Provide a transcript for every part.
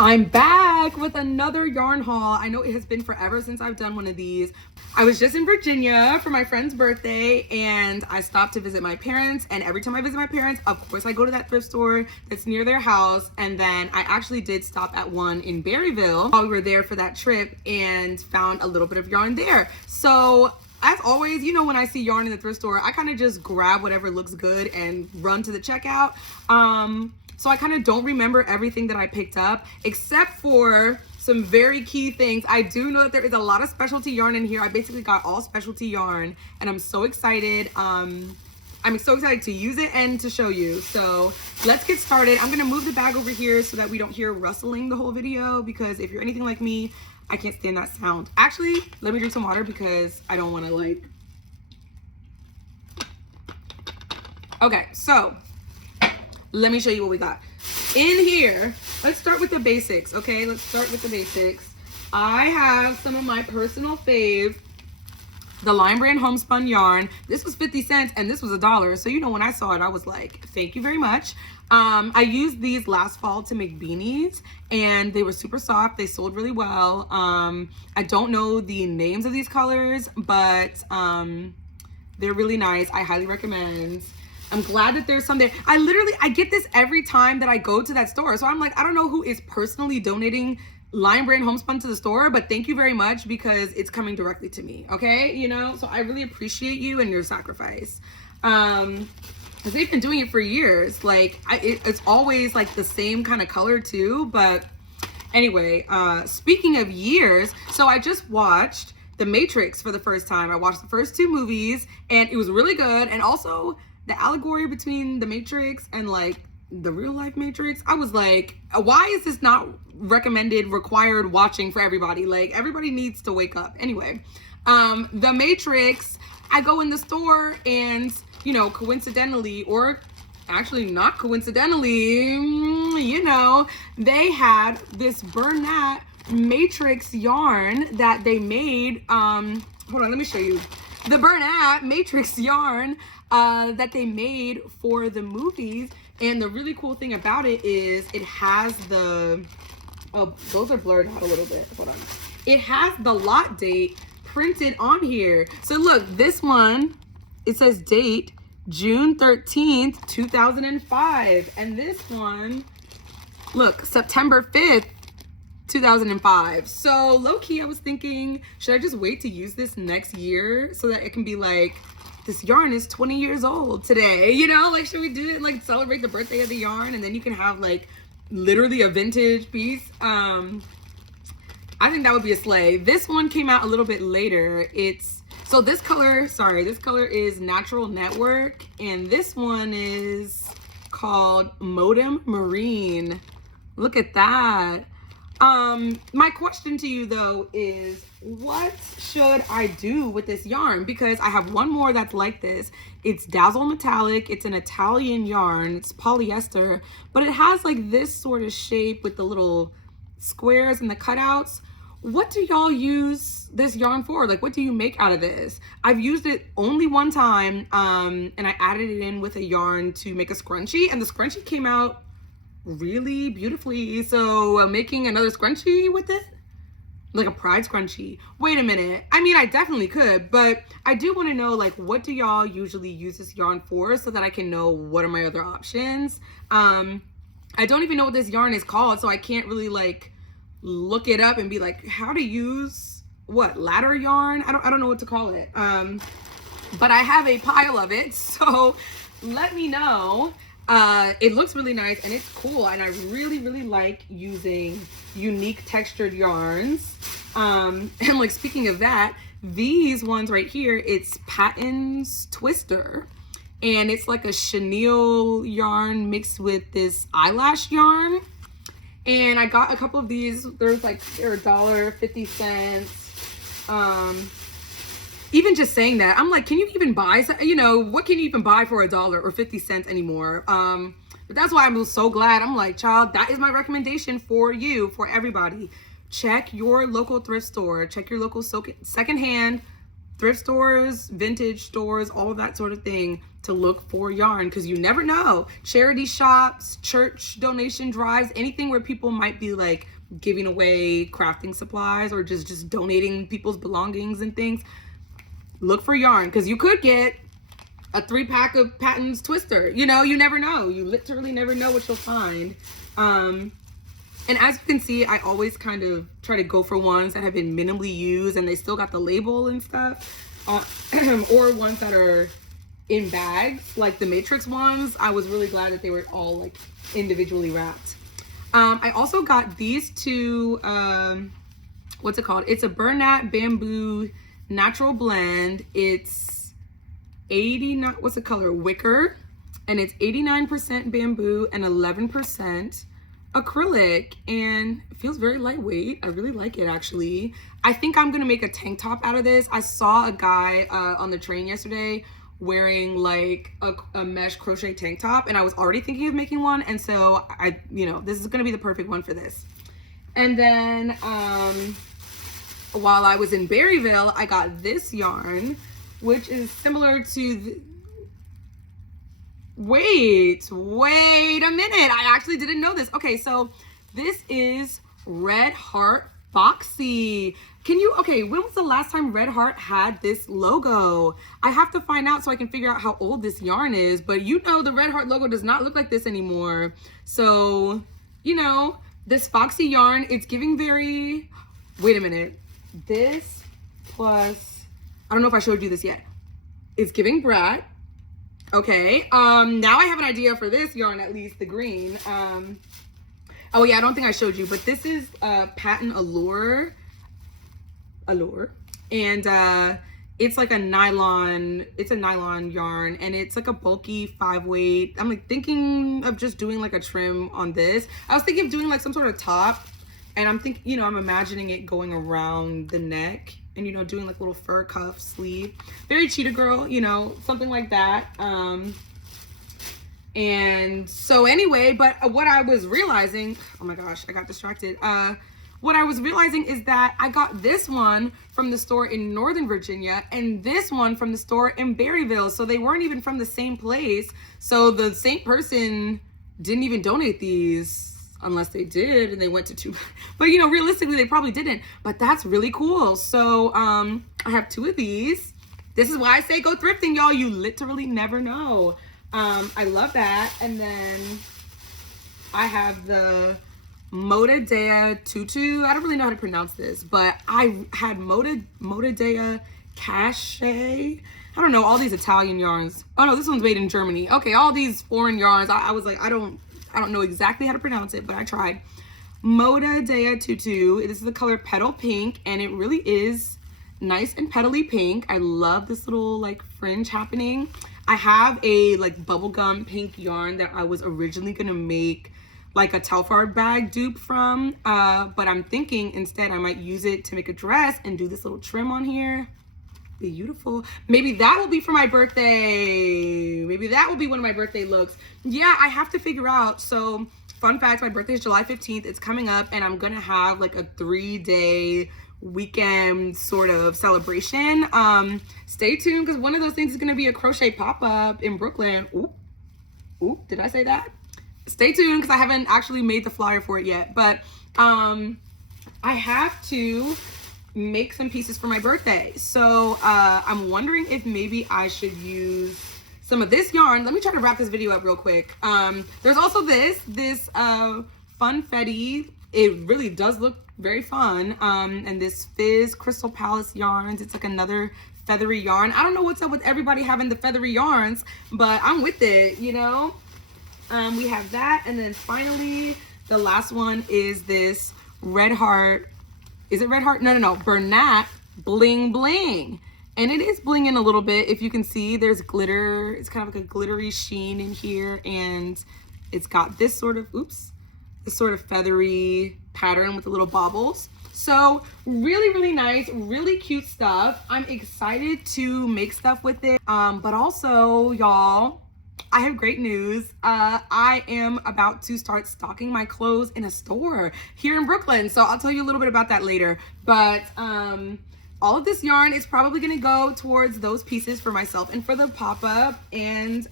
I'm back with another yarn haul. I know it has been forever since I've done one of these. I was just in Virginia for my friend's birthday and I stopped to visit my parents, and every time I visit my parents, of course I go to that thrift store that's near their house. And then I actually did stop at one in Berryville while we were there for that trip and found a little bit of yarn there. So as always, you know, when I see yarn in the thrift store, I kind of just grab whatever looks good and run to the checkout. So I kind of don't remember everything that I picked up, except for some very key things. I do know that there is a lot of specialty yarn in here. I basically got all specialty yarn and I'm so excited. I'm so excited to use it and to show you. So let's get started. I'm gonna move the bag over here so that we don't hear rustling the whole video, because if you're anything like me, I can't stand that sound. Actually, let me drink some water because I don't wanna like. Okay, so let me show you what we got in here. Let's start with the basics, okay? Let's start with the basics. I have some of my personal fave, the Lion Brand homespun yarn. This was 50 cents and this was $1. So, you know, when I saw it, I was like, thank you very much. I used these last fall to make beanies and they were super soft. They sold really well. I don't know the names of these colors, but they're really nice. I highly recommend. I'm glad that there's some there. I get this every time that I go to that store. So I'm like, I don't know who is personally donating Lion Brand homespun to the store, but thank you very much because it's coming directly to me, okay? You know, so I really appreciate you and your sacrifice. Because they've been doing it for years. Like, it's always like the same kind of color too. But anyway, speaking of years, so I just watched The Matrix for the first time. I watched the first 2 movies and it was really good. And also, the allegory between the Matrix and like the real life Matrix, I was like, why is this not required watching for everybody? Like, everybody needs to wake up. Anyway, the Matrix, I go in the store and, you know, coincidentally, or actually not coincidentally, you know, they had this Bernat Matrix yarn that they made. Hold on, let me show you. The Bernat Matrix yarn that they made for the movies. And the really cool thing about it is it has the, oh, those are blurred out a little bit. Hold on. It has the lot date printed on here. So look, this one, it says date June 13th, 2005. And this one, look, September 5th, 2005. So low-key, I was thinking, should I just wait to use this next year so that it can be like, this yarn is 20 years old today, you know? Like, should we do it, like, celebrate the birthday of the yarn and then you can have like literally a vintage piece? I think that would be a slay. This one came out a little bit later. So this color is Natural Network, and this one is called Modem Marine. Look at that. My question to you though is, what should I do with this yarn? Because I have one more that's like this. It's Dazzle Metallic. It's an Italian yarn. It's polyester, but it has like this sort of shape with the little squares and the cutouts. What do y'all use this yarn for? Like, what do you make out of this? I've used it only one time, and I added it in with a yarn to make a scrunchie, and the scrunchie came out really beautifully. So making another scrunchie with it, like a pride scrunchie. Wait a minute. I mean, I definitely could, but I do want to know, like, what do y'all usually use this yarn for so that I can know what are my other options. I don't even know what this yarn is called, so I can't really like look it up and be like, how to use what, ladder yarn? I don't know what to call it. But I have a pile of it, so let me know. It looks really nice and it's cool, and I really like using unique textured yarns. And like, speaking of that, these ones right here, it's Patton's Twister, and it's like a chenille yarn mixed with this eyelash yarn. And I got a couple of these. They're $1.50. Even just saying that, I'm like, can you even buy, you know, what can you even buy for $1 or 50 cents anymore? But that's why I'm so glad. I'm like, child, that is my recommendation for you, for everybody. Check your local thrift store, check your local secondhand thrift stores, vintage stores, all of that sort of thing to look for yarn, because you never know. Charity shops, church donation drives, anything where people might be like giving away crafting supplies or just donating people's belongings and things. Look for yarn, because you could get a 3-pack of Patton's Twister. You know, you never know. You literally never know what you'll find. And as you can see, I always kind of try to go for ones that have been minimally used and they still got the label and stuff. Or ones that are in bags, like the Matrix ones. I was really glad that they were all like individually wrapped. I also got these two, what's it called? It's a Bernat Bamboo Natural Blend. It's 89, what's the color? Wicker. And it's 89% bamboo and 11% acrylic, and it feels very lightweight. I really like it, actually. I think I'm gonna make a tank top out of this. I saw a guy on the train yesterday wearing like a mesh crochet tank top, and I was already thinking of making one, and so I, you know, this is gonna be the perfect one for this. And then while I was in Berryville, I got this yarn, which is similar to wait a minute, I actually didn't know this. Okay, so this is Red Heart Foxy. Okay, when was the last time Red Heart had this logo? I have to find out so I can figure out how old this yarn is, but you know the Red Heart logo does not look like this anymore. So, you know, this Foxy yarn, it's giving very, wait a minute, this plus, I don't know if I showed you this yet. It's giving Brat. Okay, now I have an idea for this yarn, at least the green. Oh yeah, I don't think I showed you, but this is Patent Allure, and it's like a nylon, it's a nylon yarn, and it's like a bulky 5-weight. I'm like thinking of just doing like a trim on this. I was thinking of doing like some sort of top, and I'm thinking, you know, I'm imagining it going around the neck and, you know, doing like little fur cuff sleeve. Very cheetah girl, you know, something like that. And so anyway, but what I was realizing, oh my gosh, I got distracted. What I was realizing is that I got this one from the store in Northern Virginia and this one from the store in Berryville. So they weren't even from the same place. So the same person didn't even donate these, unless they did and they went to two. But you know, realistically, they probably didn't. But that's really cool. So I have 2 of these. This is why I say go thrifting, y'all. You literally never know. I love that. And then I have the Moda Dea Tutu. I don't really know how to pronounce this, but I had Moda Dea Cache. I don't know, all these Italian yarns. Oh no, this one's made in Germany. Okay, all these foreign yarns. I was like, I don't know exactly how to pronounce it, but I tried. Moda Dea Tutu. This is the color Petal Pink, and it really is nice and petally pink. I love this little like fringe happening. I have a like bubblegum pink yarn that I was originally gonna make like a Telfar bag dupe from, but I'm thinking instead I might use it to make a dress and do this little trim on here. Beautiful. Maybe that will be for my birthday. Maybe that will be one of my birthday looks. Yeah, I have to figure out. So fun fact, my birthday is July 15th. It's coming up and I'm gonna have like a 3-day weekend sort of celebration. Stay tuned, because one of those things is gonna be a crochet pop-up in Brooklyn. Oop, did I say that? Stay tuned, because I haven't actually made the flyer for it yet, but I have to make some pieces for my birthday. So I'm wondering if maybe I should use some of this yarn. Let me try to wrap this video up real quick. There's also this Funfetti. It really does look very fun. And this Fizz Crystal Palace yarns. It's like another feathery yarn. I don't know what's up with everybody having the feathery yarns, but I'm with it, you know? We have that, and then finally the last one is this Red Heart. Is it Red Heart? No, Bernat Bling Bling, and it is blinging a little bit. If you can see, there's glitter. It's kind of like a glittery sheen in here, and it's got this sort of this sort of feathery pattern with the little bobbles. So really nice, really cute stuff. I'm excited to make stuff with it, but also, y'all, I have great news. I am about to start stocking my clothes in a store here in Brooklyn. So I'll tell you a little bit about that later. But all of this yarn is probably gonna go towards those pieces for myself and for the pop-up. And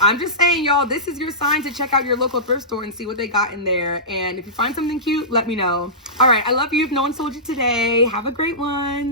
I'm just saying, y'all, this is your sign to check out your local thrift store and see what they got in there. And if you find something cute, let me know. All right, I love you. If no one told you today, have a great one.